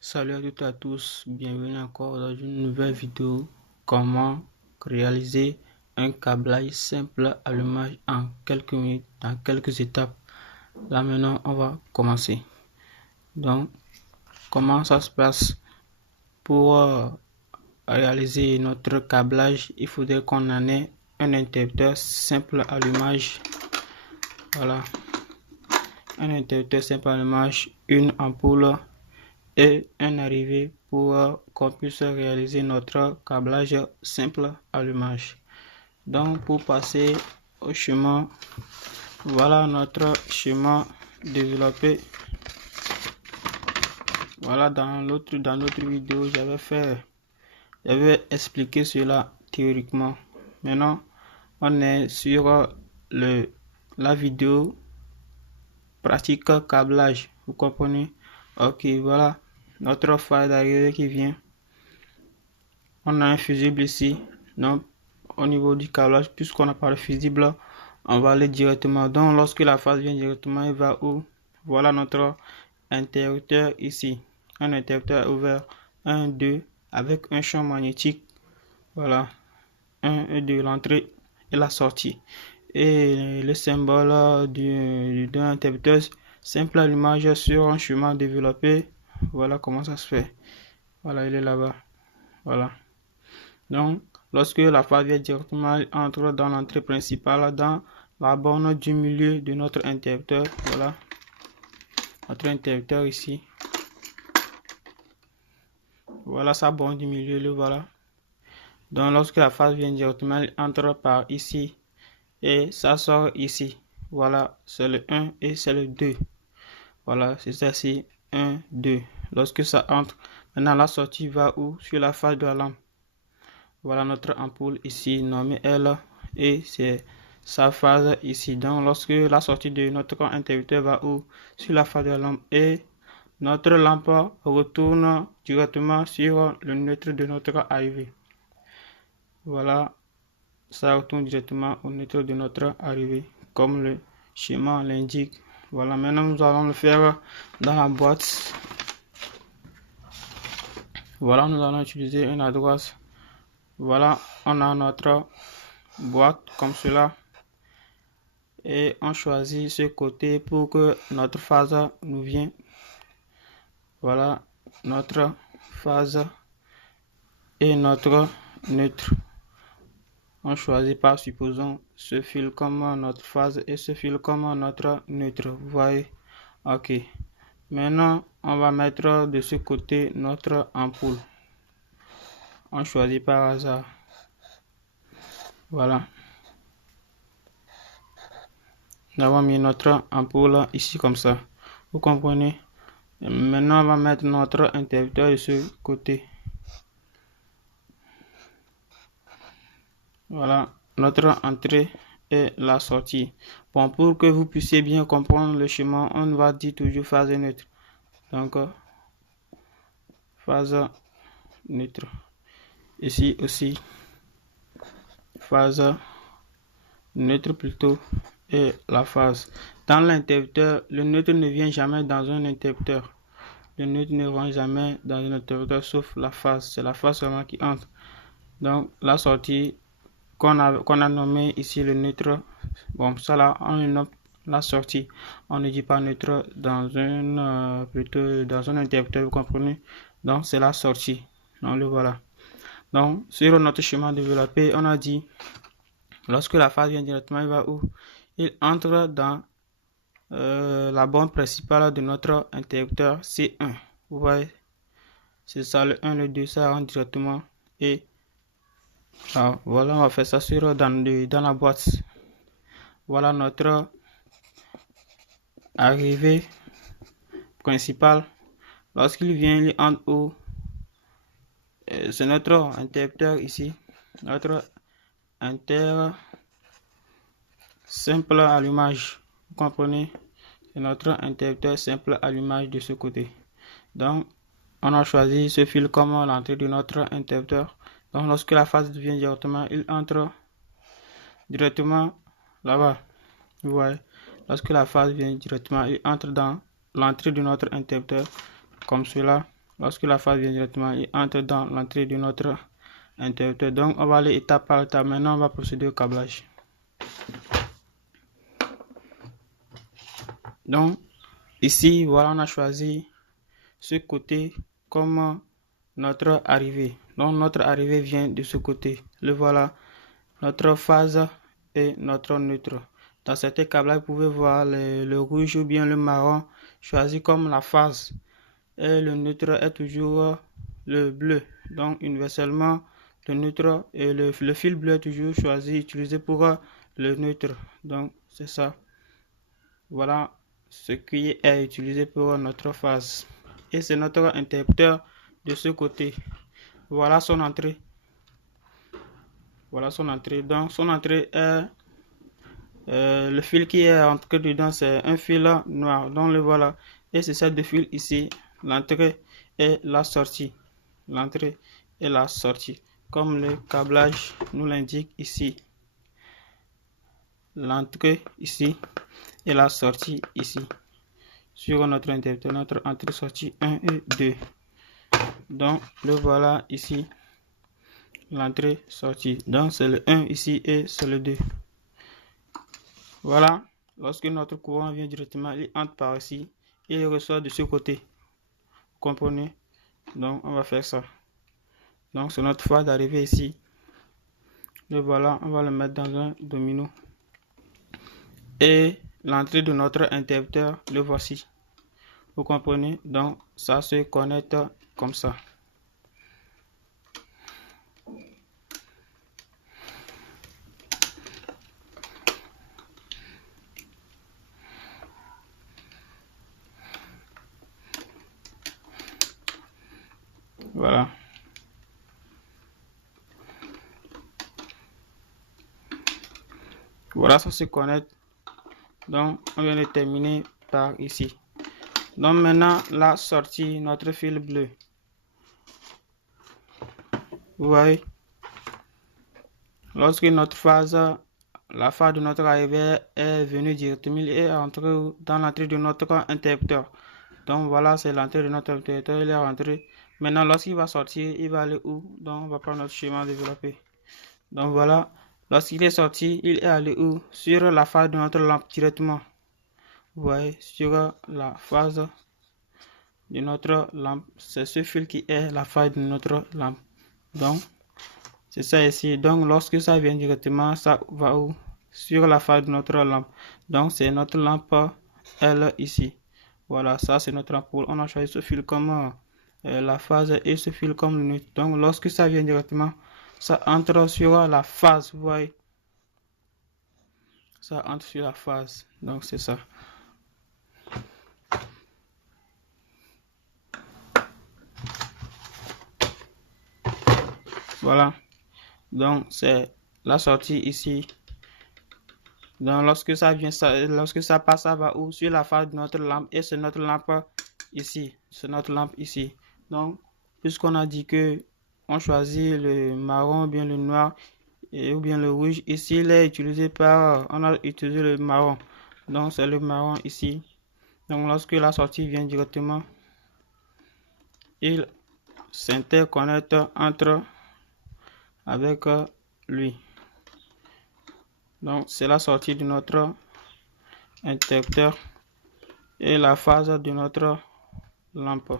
Salut à toutes et à tous, bienvenue encore dans une nouvelle vidéo. Comment réaliser un câblage simple allumage en quelques minutes, dans quelques étapes. Là maintenant, on va commencer. Donc, comment ça se passe pour réaliser notre câblage? Il faudrait qu'on en ait un interrupteur simple allumage. Voilà, un interrupteur simple allumage, une ampoule et un arrivé pour qu'on puisse réaliser notre câblage simple allumage. Donc pour passer au chemin, voilà notre chemin développé. Voilà, dans notre vidéo j'avais expliqué cela théoriquement. Maintenant on est sur la vidéo pratique câblage, vous comprenez? Ok, voilà notre phase d'arrivée qui vient. On a un fusible ici, donc au niveau du câblage, puisqu'on n'a pas le fusible, on va aller directement. Donc lorsque la phase vient directement, il va où? Voilà notre interrupteur ici, un interrupteur ouvert 1 2 avec un champ magnétique. Voilà, 1 et 2, l'entrée et la sortie, et le symbole d'un interrupteur simple allumage sur un chemin développé. Voilà comment ça se fait. Voilà, il est là-bas. Voilà. Donc, lorsque la phase vient directement, entre dans l'entrée principale, dans la borne du milieu de notre interrupteur. Voilà, notre interrupteur ici. Voilà sa borne du milieu, le voilà. Donc, lorsque la phase vient directement, elle entre par ici et ça sort ici. Voilà, c'est le 1 et c'est le 2. Voilà, c'est ça ici, 1, 2. Lorsque ça entre, maintenant la sortie va où? Sur la phase de la lampe. Voilà notre ampoule ici nommée L et c'est sa phase ici. Donc lorsque la sortie de notre interrupteur va où? Sur la phase de la lampe, et notre lampe retourne directement sur le neutre de notre arrivée. Voilà, ça retourne directement au neutre de notre arrivée comme le schéma l'indique. Voilà, maintenant nous allons le faire dans la boîte. Voilà, nous allons utiliser une adresse. Voilà, on a notre boîte comme cela et on choisit ce côté pour que notre phase nous vienne. Voilà notre phase et notre neutre. On choisit par supposons ce fil comme notre phase et ce fil comme notre neutre. Vous voyez? Ok. Maintenant, on va mettre de ce côté notre ampoule. On choisit par hasard. Voilà. Nous avons mis notre ampoule ici comme ça. Vous comprenez? Et maintenant, on va mettre notre interrupteur de ce côté. Voilà notre entrée et la sortie. Bon, pour que vous puissiez bien comprendre le chemin, on va dire toujours phase neutre. Donc, phase neutre. Ici aussi, phase neutre plutôt, et la phase. Dans l'interrupteur, le neutre ne vient jamais dans un interrupteur. Le neutre ne rentre jamais dans un interrupteur sauf la phase. C'est la phase seulement qui entre. Donc, la sortie qu'on a nommé ici le neutre. Bon, ça là, on le nomme la sortie. On ne dit pas neutre dans plutôt dans un interrupteur, vous comprenez? Donc, c'est la sortie. Donc, le voilà. Donc, sur notre schéma développé, on a dit, lorsque la phase vient directement, il va où? Il entre dans la borne principale de notre interrupteur C1. Vous voyez? C'est ça, le 1, le 2, ça rentre directement. Et voilà, on va faire ça sur dans la boîte. Voilà notre arrivée principale. Lorsqu'il vient, il entre où? C'est notre interrupteur ici. Notre inter simple allumage. Vous comprenez? C'est notre interrupteur simple allumage de ce côté. Donc, on a choisi ce fil comme l'entrée de notre interrupteur. Donc, lorsque la phase vient directement, il entre directement là-bas. Vous voyez, lorsque la phase vient directement, il entre dans l'entrée de notre interrupteur comme cela. Lorsque la phase vient directement, il entre dans l'entrée de notre interrupteur. Donc on va aller étape par étape. Maintenant on va procéder au câblage. Donc ici voilà, on a choisi ce côté comme notre arrivée. Donc notre arrivée vient de ce côté. Le voilà, notre phase et notre neutre. Dans certains câblages, vous pouvez voir le rouge ou bien le marron choisi comme la phase. Et le neutre est toujours le bleu. Donc universellement, le neutre et le fil bleu est toujours choisi, utilisé pour le neutre. Donc c'est ça. Voilà ce qui est utilisé pour notre phase. Et c'est notre interrupteur de ce côté. Voilà son entrée. Voilà son entrée. Donc son entrée est le fil qui est entré dedans, c'est un fil noir. Donc le voilà. Et c'est ces deux fils ici, l'entrée et la sortie. L'entrée et la sortie. Comme le câblage nous l'indique ici. L'entrée ici et la sortie ici. Sur notre interrupteur, notre entrée-sortie 1 et 2. Donc le voilà ici. L'entrée-sortie. Donc c'est le 1 ici et c'est le 2. Voilà, lorsque notre courant vient directement, il entre par ici, il ressort de ce côté. Vous comprenez? Donc, on va faire ça. Donc, c'est notre phase d'arrivée ici. Et voilà, on va le mettre dans un domino. Et l'entrée de notre interrupteur, le voici. Vous comprenez? Donc, ça se connecte comme ça. Voilà. Voilà, ça se connecte. Donc, on vient de terminer par ici. Donc, maintenant, la sortie, notre fil bleu. Vous voyez? Lorsque notre phase, la phase de notre arrivée est venue directement et entrée dans l'entrée de notre interrupteur. Donc, voilà, c'est l'entrée de notre interrupteur, il est rentré. Maintenant, lorsqu'il va sortir, il va aller où? Donc, on va prendre notre schéma développé. Donc, voilà, lorsqu'il est sorti, il est allé où? Sur la phase de notre lampe directement. Vous voyez, sur la phase de notre lampe, c'est ce fil qui est la phase de notre lampe. Donc, c'est ça ici. Donc, lorsque ça vient directement, ça va où? Sur la phase de notre lampe. Donc, c'est notre lampe L ici. Voilà, ça c'est notre ampoule. On a choisi ce fil comme la phase et ce fil comme le neutre. Donc, lorsque ça vient directement, ça entre sur la phase. Vous voyez? Ça entre sur la phase. Donc, c'est ça. Voilà. Donc, c'est la sortie ici. Donc, lorsque ça passe, ça va où? Sur la phase de notre lampe. Et c'est notre lampe ici. C'est notre lampe ici. Donc, puisqu'on a dit que on choisit le marron ou bien le noir ou bien le rouge, ici, il est utilisé on a utilisé le marron. Donc, c'est le marron ici. Donc, lorsque la sortie vient directement, il s'interconnecte avec lui. Donc, c'est la sortie de notre interrupteur et la phase de notre lampe.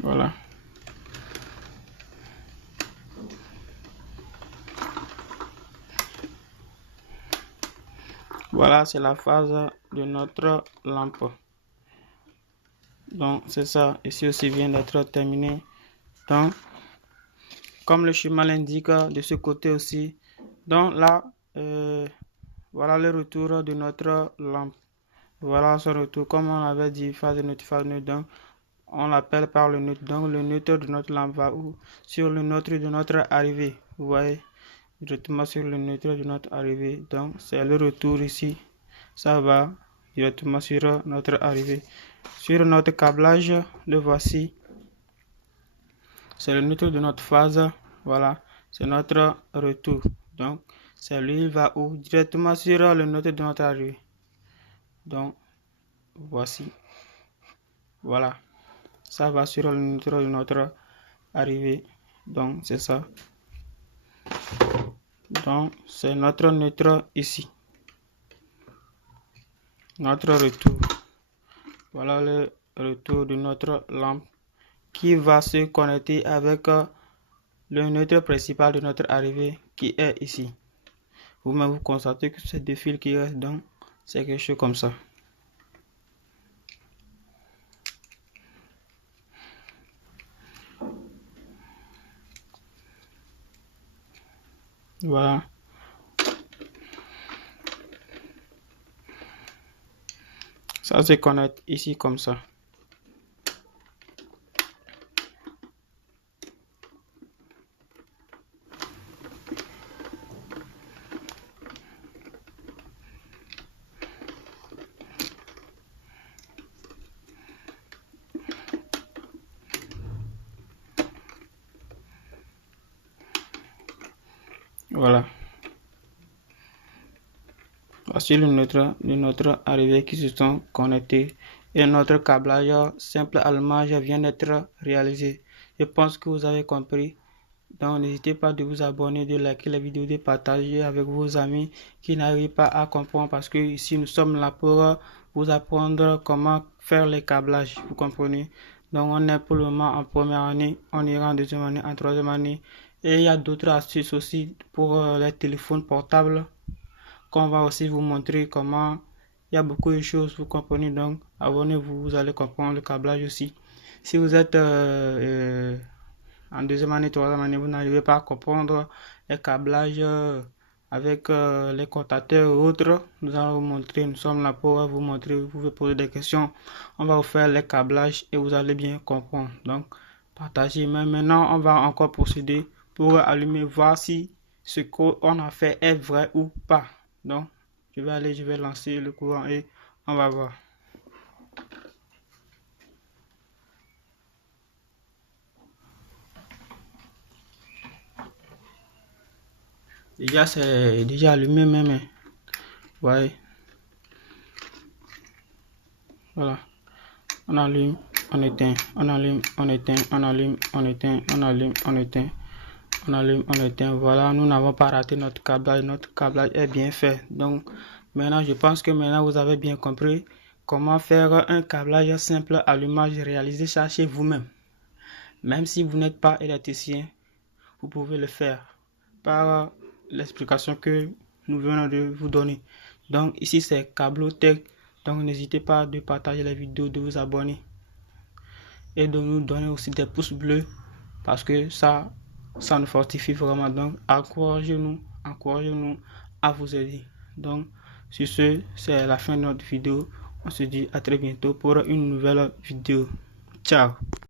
Voilà. Voilà, c'est la phase de notre lampe. Donc, c'est ça. Ici aussi vient d'être terminé. Donc, comme le schéma l'indique, de ce côté aussi. Donc là, voilà le retour de notre lampe. Voilà son retour. Comme on avait dit, phase neutre, phase neutre. Donc, on l'appelle par le neutre. Donc, le neutre de notre lampe va où? Sur le neutre de notre arrivée. Vous voyez? Directement sur le neutre de notre arrivée. Donc, c'est le retour ici. Ça va directement sur notre arrivée. Sur notre câblage, le voici. C'est le neutre de notre phase. Voilà. c'est notre retour. Donc, c'est lui, il va où? Directement sur le nôtre de notre arrivée. Donc, voici. Voilà. Ça va sur le nôtre de notre arrivée. Donc, c'est ça. Donc, c'est notre neutre ici. Notre retour. Voilà le retour de notre lampe qui va se connecter avec le neutre principal de notre arrivée qui est ici. Vous-même vous constatez que c'est deux fils qui restent, donc c'est quelque chose comme ça. Voilà. Ça se connecte ici comme ça. Voilà. Voici le neutre arrivée qui se sont connectés et notre câblage simple allumage vient d'être réalisé. Je pense que vous avez compris. Donc n'hésitez pas de vous abonner, de liker la vidéo, de partager avec vos amis qui n'arrivent pas à comprendre parce que ici nous sommes là pour vous apprendre comment faire les câblages, vous comprenez. Donc on est pour le moment en première année, on ira en deuxième année, en troisième année. Et il y a d'autres astuces aussi pour les téléphones portables qu'on va aussi vous montrer comment. Il y a beaucoup de choses, vous comprenez. Donc abonnez-vous, vous allez comprendre le câblage aussi. Si vous êtes en deuxième année, troisième année, vous n'arrivez pas à comprendre les câblages avec les contacteurs ou autres, nous allons vous montrer, nous sommes là pour vous montrer, vous pouvez poser des questions, on va vous faire les câblages et vous allez bien comprendre. Donc, partagez. Mais maintenant, on va encore procéder pour allumer, voir si ce qu'on a fait est vrai ou pas. Donc, je vais lancer le courant et on va voir. Déjà, c'est déjà allumé même. Ouais. Voilà. On allume, on éteint, on allume, on éteint, on allume, on éteint, on allume, on éteint, on allume, on éteint. Voilà, nous n'avons pas raté notre câblage est bien fait. Donc, maintenant, je pense que maintenant vous avez bien compris comment faire un câblage simple allumage, réaliser ça chez vous-même. Même si vous n'êtes pas électricien, vous pouvez le faire par l'explication que nous venons de vous donner. Donc ici c'est Câblotech. Donc n'hésitez pas de partager la vidéo, de vous abonner et de nous donner aussi des pouces bleus parce que ça nous fortifie vraiment. Donc encouragez-nous à vous aider. Donc sur ce, c'est la fin de notre vidéo. On se dit à très bientôt pour une nouvelle vidéo. Ciao.